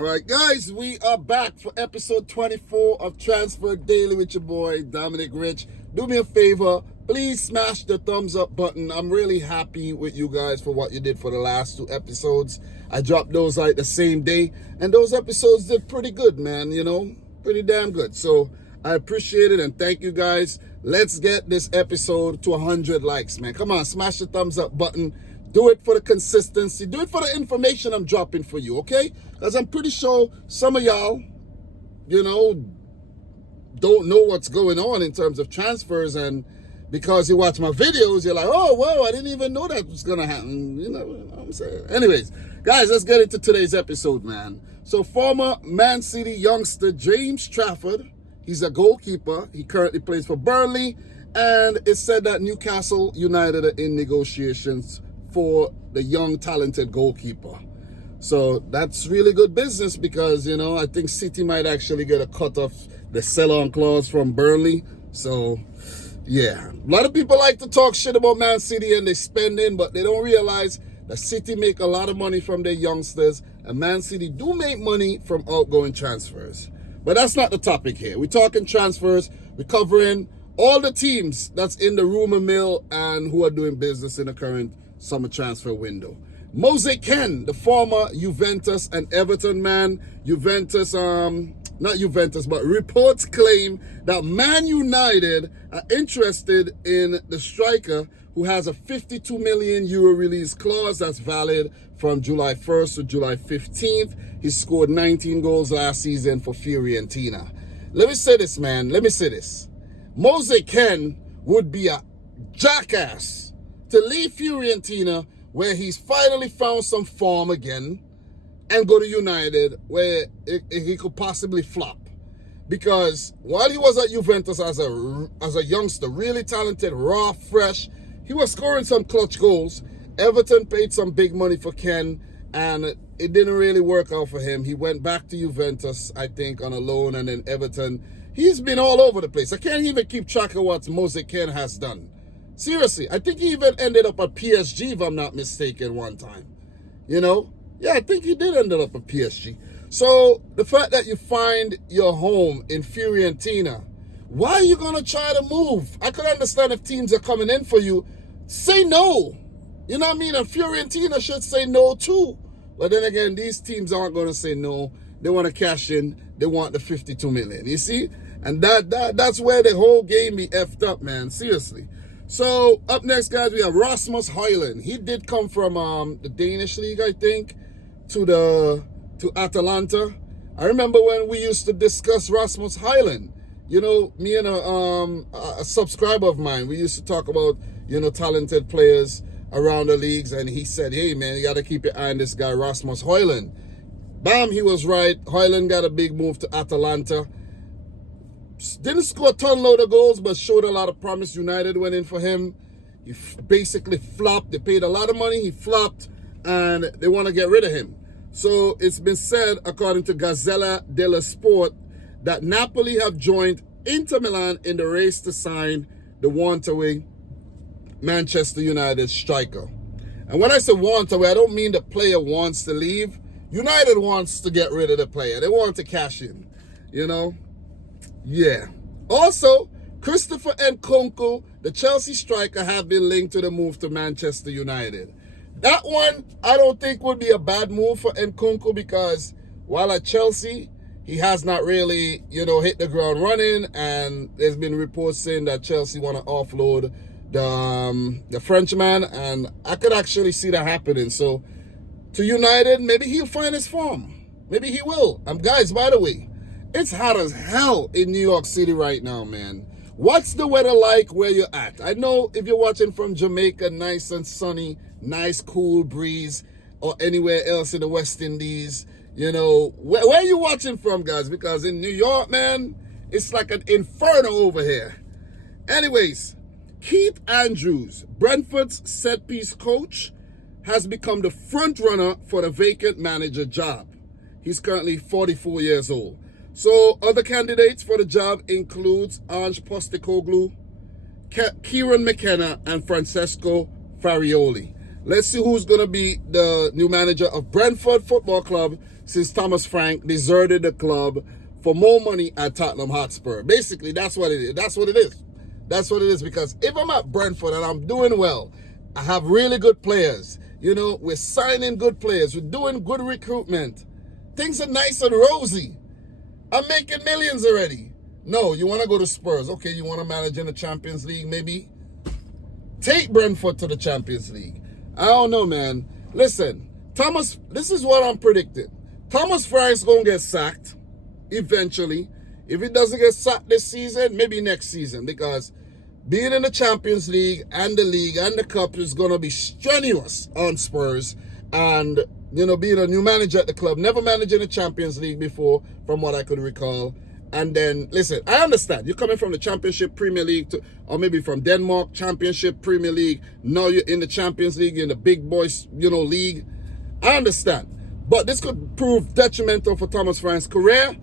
All right, guys, we are back for episode 24 of Transfer Daily with your boy, Dominic Rich. Do me a favor, please smash the thumbs up button. I'm really happy with you guys for what you did for the last 2 episodes. I dropped those like the same day, and those episodes did pretty good, man, pretty damn good. So I appreciate it, and thank you guys. Let's get this episode to 100 likes, man. Come on, smash the thumbs up button. Do it for the consistency. Do it for the information I'm dropping for you, okay? Because I'm pretty sure some of y'all, don't know what's going on in terms of transfers. And because you watch my videos, you're like, oh, wow, I didn't even know that was going to happen. You know what I'm saying? Anyways, guys, let's get into today's episode, man. So former Man City youngster James Trafford, he's a goalkeeper. He currently plays for Burnley. And it's said that Newcastle United are in negotiations for the young, talented goalkeeper. So that's really good business because, I think City might actually get a cut off the sell-on clause from Burnley. So, yeah. A lot of people like to talk shit about Man City and they spending, but they don't realize that City make a lot of money from their youngsters, and Man City do make money from outgoing transfers. But that's not the topic here. We're talking transfers. We're covering all the teams that's in the rumor mill and who are doing business in the current summer transfer window. Mohamed Konate, the former Juventus and Everton man. Not Juventus, but reports claim that Man United are interested in the striker who has a €52 million release clause that's valid from July 1st to July 15th. He scored 19 goals last season for Fiorentina. Let me say this, man. Mohamed Konate would be a jackass to leave Fiorentina, where he's finally found some form again, and go to United, where he could possibly flop. Because while he was at Juventus as a youngster, really talented, raw, fresh, he was scoring some clutch goals. Everton paid some big money for Ken, and it didn't really work out for him. He went back to Juventus, I think, on a loan, and then Everton. He's been all over the place. I can't even keep track of what Mohamed Konate has done. Seriously, I think he even ended up at PSG, if I'm not mistaken, one time. Yeah, I think he did end up at PSG. So the fact that you find your home in Fiorentina, why are you going to try to move? I could understand if teams are coming in for you. Say no. You know what I mean? And Fiorentina should say no too. But then again, these teams aren't going to say no. They want to cash in. They want the 52 million. You see? And that's where the whole game be effed up, man. Seriously. So up next, guys, we have Rasmus Hojlund. He did come from the Danish league, I think, to Atalanta. I remember when we used to discuss Rasmus Hojlund. Me and a subscriber of mine, we used to talk about, talented players around the leagues. And he said, hey, man, you got to keep your eye on this guy, Rasmus Hojlund. Bam, he was right. Hojlund got a big move to Atalanta. Didn't score a ton load of goals, but showed a lot of promise. United went in for him. He basically flopped. They paid a lot of money. He flopped, and they want to get rid of him. So it's been said, according to Gazzetta dello Sport, that Napoli have joined Inter Milan in the race to sign the want-away Manchester United striker. And when I say want-away, I don't mean the player wants to leave. United wants to get rid of the player. They want to cash in, Yeah. Also, Christopher Nkunku, the Chelsea striker, have been linked to the move to Manchester United. That one, I don't think would be a bad move for Nkunku because while at Chelsea, he has not really, hit the ground running. And there's been reports saying that Chelsea want to offload the Frenchman. And I could actually see that happening. So to United, maybe he'll find his form. Maybe he will. Guys, by the way, it's hot as hell in New York City right now, man. What's the weather like where you're at? I know if you're watching from Jamaica, nice and sunny, nice cool breeze, or anywhere else in the West Indies, where are you watching from, guys? Because in New York, man, it's like an inferno over here. Anyways, Keith Andrews, Brentford's set-piece coach, has become the front runner for the vacant manager job. He's currently 44 years old. So other candidates for the job includes Ange Postecoglou, Kieran McKenna, and Francesco Farioli. Let's see who's going to be the new manager of Brentford Football Club since Thomas Frank deserted the club for more money at Tottenham Hotspur. Basically, that's what it is. That's what it is. That's what it is, because if I'm at Brentford and I'm doing well, I have really good players. You know, we're signing good players. We're doing good recruitment. Things are nice and rosy. I'm making millions already. No, you want to go to Spurs. Okay, you want to manage in the Champions League, maybe? Take Brentford to the Champions League. I don't know, man. Listen, this is what I'm predicting. Thomas Frank's going to get sacked eventually. If he doesn't get sacked this season, maybe next season, because being in the Champions League and the league and the cup is going to be strenuous on Spurs. And, you know, being a new manager at the club, never managed in the Champions League before, from what I could recall. And then, listen, I understand. You're coming from the Championship Premier League, or maybe from Denmark, Championship Premier League. Now you're in the Champions League, you're in the big boys, you know, league. I understand. But this could prove detrimental for Thomas Frank's career,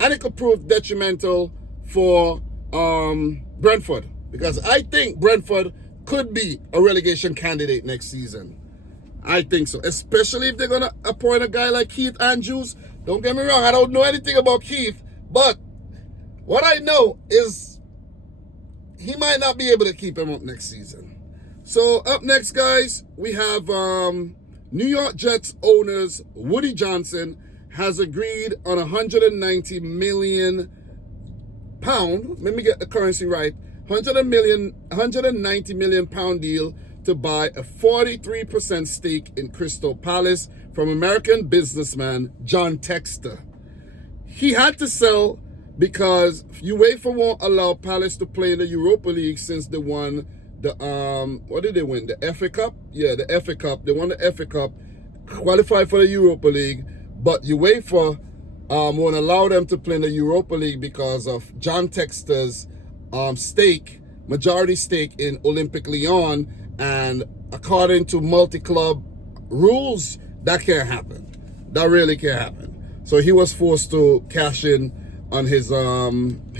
and it could prove detrimental for Brentford. Because I think Brentford could be a relegation candidate next season. I think so. Especially if they're going to appoint a guy like Keith Andrews. Don't get me wrong, I don't know anything about Keith. But what I know is he might not be able to keep him up next season. So up next, guys, we have New York Jets owners Woody Johnson has agreed on £190 million. Let me get the currency right. £190 million deal to buy a 43% stake in Crystal Palace from American businessman John Textor. He had to sell because UEFA won't allow Palace to play in the Europa League since they won the what did they win? The FA Cup? Yeah, the FA Cup. They won the FA Cup, qualified for the Europa League, but UEFA won't allow them to play in the Europa League because of John Textor's majority stake in Olympique Lyon, and according to multi-club rules, that can't happen. That really can't happen. So he was forced to cash in on his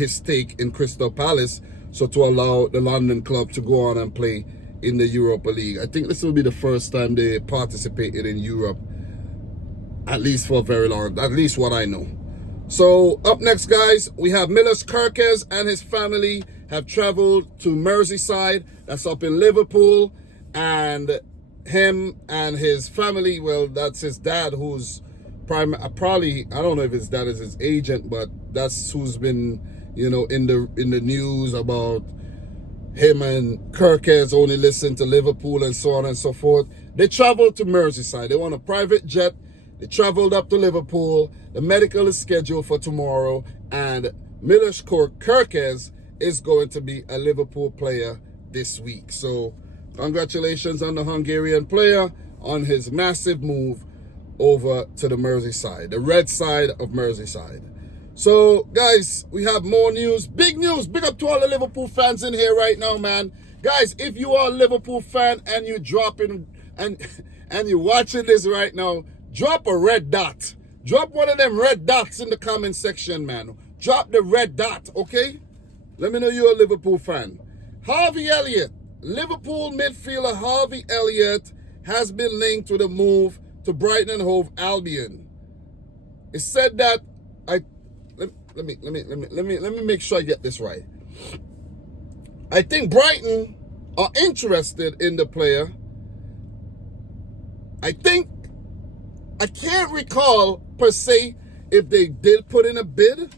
stake in Crystal Palace, so to allow the London club to go on and play in the Europa League. I think this will be the first time they participated in Europe, at least for very long, at least what I know. So up next, guys, we have Millis Kirk and his family have traveled to Merseyside, that's up in Liverpool, and him and his family, well, that's his dad, who's probably, I don't know if his dad is his agent, but that's who's been, you know, in the news about him, and Kirk has only listened to Liverpool and so on and so forth. They traveled to Merseyside. They want a private jet. They traveled up to Liverpool. The medical is scheduled for tomorrow, and Millis Kirk is going to be a Liverpool player this week. So congratulations on the Hungarian player on his massive move over to the Merseyside, the red side of Merseyside. So guys, we have more news. Big up to all the Liverpool fans in here right now, man. Guys, if you are a Liverpool fan and you're dropping and you're watching this right now, drop a red dot. Drop one of them red dots in the comment section, man. Drop the red dot, okay? Let me know you're a Liverpool fan. Harvey Elliott, Liverpool midfielder Harvey Elliott has been linked with a move to Brighton and Hove Albion. It said that let me make sure I get this right. I think Brighton are interested in the player. I can't recall per se if they did put in a bid,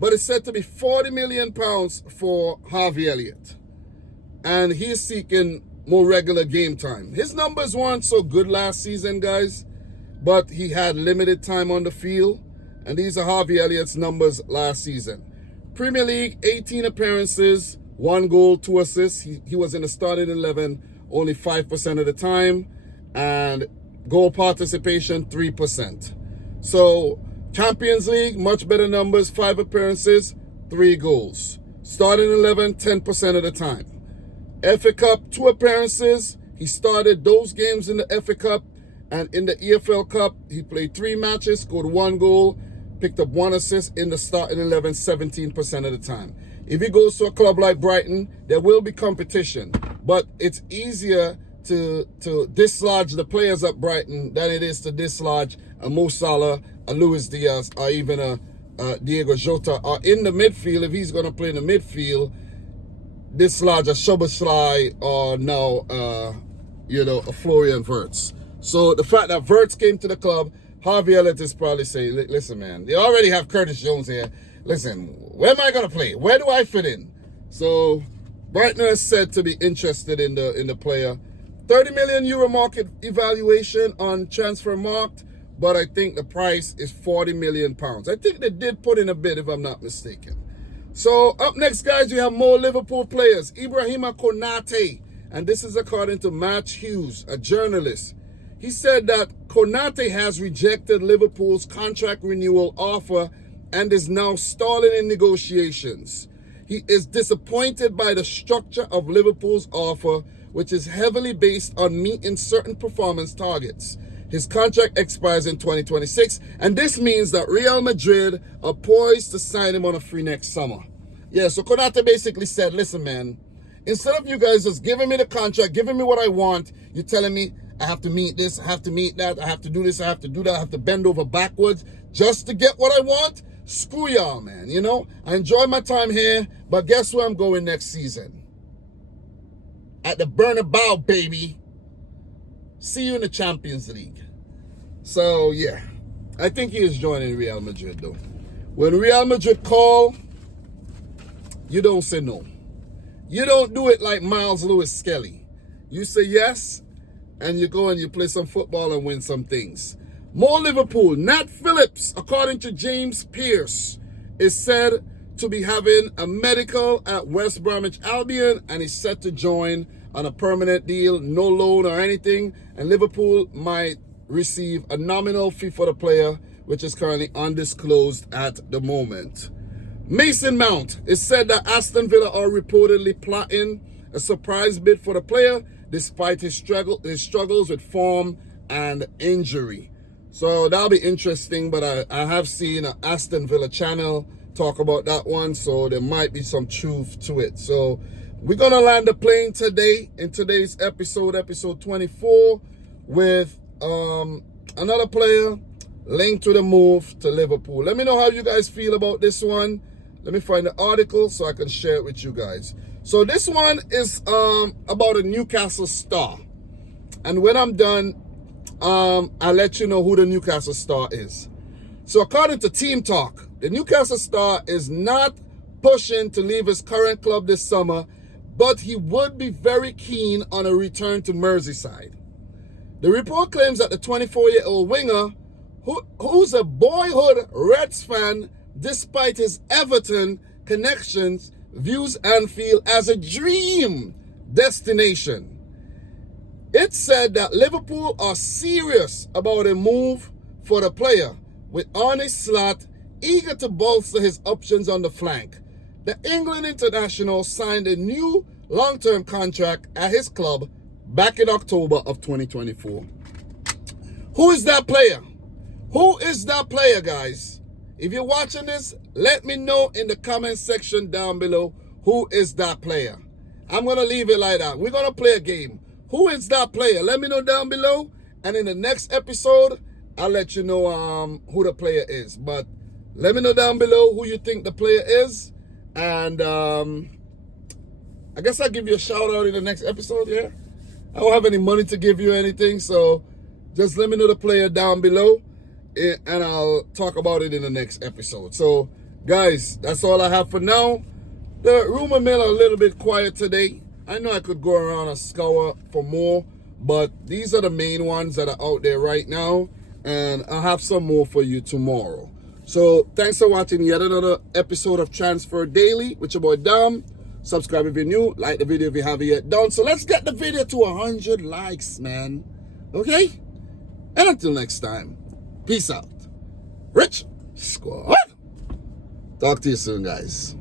but it's said to be £40 million for Harvey Elliott. And he's seeking more regular game time. His numbers weren't so good last season, guys, but he had limited time on the field. And these are Harvey Elliott's numbers last season. Premier League, 18 appearances, 1 goal, 2 assists. He was in the starting 11 only 5% of the time. And goal participation, 3%. So, Champions League, much better numbers, 5 appearances, 3 goals. Starting 11, 10% of the time. FA Cup, 2 appearances. He started those games in the FA Cup, and in the EFL Cup, he played 3 matches, scored 1 goal, picked up 1 assist in the starting 11, 17% of the time. If he goes to a club like Brighton, there will be competition, but it's easier to dislodge the players at Brighton than it is to dislodge a Mo Salah, a Luis Diaz, or even a Diego Jota, or in the midfield, if he's going to play in the midfield, dislodge a Szoboszlai or now, a Florian Wirtz. So the fact that Wirtz came to the club, Harvey Elliott is probably saying, listen, man, they already have Curtis Jones here. Listen, where am I going to play? Where do I fit in? So Brighton is said to be interested in the player. 30 million euro market evaluation on Transfermarkt, but I think the price is 40 million pounds. I think they did put in a bid, if I'm not mistaken. So up next, guys, we have more Liverpool players. Mohamed Konate, and this is according to Matt Hughes, a journalist. He said that Konate has rejected Liverpool's contract renewal offer and is now stalling in negotiations. He is disappointed by the structure of Liverpool's offer, which is heavily based on meeting certain performance targets. His contract expires in 2026, and this means that Real Madrid are poised to sign him on a free next summer. Yeah, so Konate basically said, listen, man, instead of you guys just giving me the contract, giving me what I want, you're telling me I have to meet this, I have to meet that, I have to do this, I have to do that, I have to bend over backwards just to get what I want? Screw y'all, man, I enjoy my time here, but guess where I'm going next season? At the Bernabeu, baby. See you in the Champions League. So, yeah, I think he is joining Real Madrid, though. When Real Madrid call, you don't say no. You don't do it like Miles Lewis Skelly. You say yes, and you go and you play some football and win some things. More Liverpool. Nat Phillips, according to James Pearce, is said to be having a medical at West Bromwich Albion, and is set to join on a permanent deal, no loan or anything, and Liverpool might receive a nominal fee for the player, which is currently undisclosed at the moment. Mason Mount, is said that Aston Villa are reportedly plotting a surprise bid for the player, despite his struggles with form and injury. So that'll be interesting, but I have seen an Aston Villa channel talk about that one, so there might be some truth to it. So we're going to land the plane today in today's episode 24, with another player linked to the move to Liverpool. Let me know how you guys feel about this one. Let me find the article so I can share it with you guys. So this one is about a Newcastle star. And when I'm done, I'll let you know who the Newcastle star is. So according to Team Talk, the Newcastle star is not pushing to leave his current club this summer, but he would be very keen on a return to Merseyside. The report claims that the 24-year-old winger, who's a boyhood Reds fan despite his Everton connections, views Anfield as a dream destination. It said that Liverpool are serious about a move for the player, with Arne Slot eager to bolster his options on the flank. The England international signed a new long-term contract at his club back in October of 2024. Who is that player? Who is that player, guys? If you're watching this, let me know in the comment section down below who is that player. I'm going to leave it like that. We're going to play a game. Who is that player? Let me know down below. And in the next episode, I'll let you know who the player is. But let me know down below who you think the player is. And I guess I'll give you a shout out in the next episode, yeah? I don't have any money to give you anything, so just let me know the player down below, and I'll talk about it in the next episode. So, guys, that's all I have for now. The rumor mill are a little bit quiet today. I know I could go around and scour for more, but these are the main ones that are out there right now, and I'll have some more for you tomorrow. So, thanks for watching yet another episode of Transfer Daily with your boy Dom. Subscribe if you're new, like the video if you haven't yet done. So let's get the video to 100 likes, man. Okay? And until next time, peace out. Rich Squad. Talk to you soon, guys.